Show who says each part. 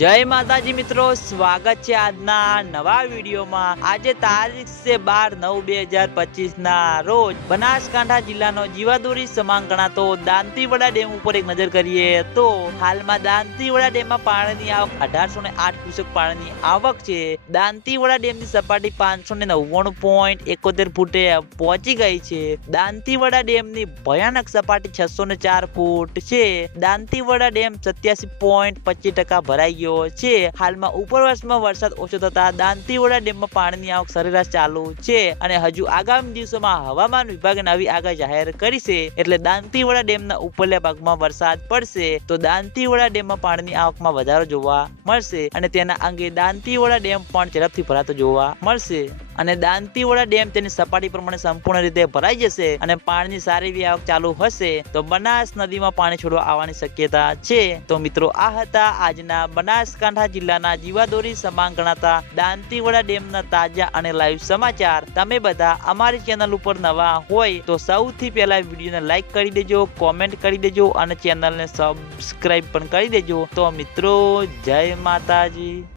Speaker 1: જય માતાજી મિત્રો, સ્વાગત છે આજના નવા વિડીયોમાં. આજે તારીખ છે બાર નવ બે હજાર પચીસ ના રોજ બનાસકાંઠા જિલ્લાનો જીવાદોરી સમાન ગણાતો દાંતીવડા ડેમ ઉપર એક નજર કરીએ તો હાલમાં દાંતીવડા ડેમમાં પાણીની આવક અઢારસો ને આઠ ક્યુસેક પાણીની આવક છે. દાંતીવડા ડેમની સપાટી પાંચસો ને નવ્વાણું પોઈન્ટ એકોતેર ફૂટે પહોંચી ગઈ છે. દાંતીવડા ડેમની ભયાનક સપાટી છસો ને ચાર ફૂટ છે. દાંતીવડા ડેમ સત્યાસી પોઈન્ટ પચીસ ટકા ભરાઈ ગયો છે. હાલમાં ઉપરવાસમાં વરસાદ ઓછો થતા દાંતીવાડા ડેમમાં પાણીની આવક સરેરાશ ચાલુ છે અને હજુ આગામી દિવસોમાં હવામાન વિભાગ નવી આગાહી જાહેર કરી છે. એટલે દાંતીવાડા ડેમના ઉપરલા ભાગમાં વરસાદ પડશે તો દાંતીવાડા ડેમમાં પાણીની આવકમાં વધારો જોવા મળશે અને તેના અંગે દાંતીવાડા ડેમ પણ ઝડપથી ભરાતો જોવા મળશે. અને દાંતીવાડા ડેમ તેની સપાટી પ્રમાણે સંપૂર્ણ રીતે ભરાઈ જશે અને પાણીની સારી એવી આવક ચાલુ હશે, તો બનાસ નદીમાં પાણી છોડવા આવવાની શક્યતા છે. તો મિત્રો, આ હતા આજના બનાસકાંઠા જિલ્લાના જીવાદોરી સમાન ગણાતા દાંતીવાડા ડેમના તાજા અને લાઈવ સમાચાર. તમે બધા અમારી ચેનલ ઉપર નવા હોય તો સૌથી પહેલા વિડીયોને લાઈક કરી દેજો, કોમેન્ટ કરી દેજો અને ચેનલને સબસ્ક્રાઈબ પણ કરી દેજો. તો મિત્રો, જય માતાજી.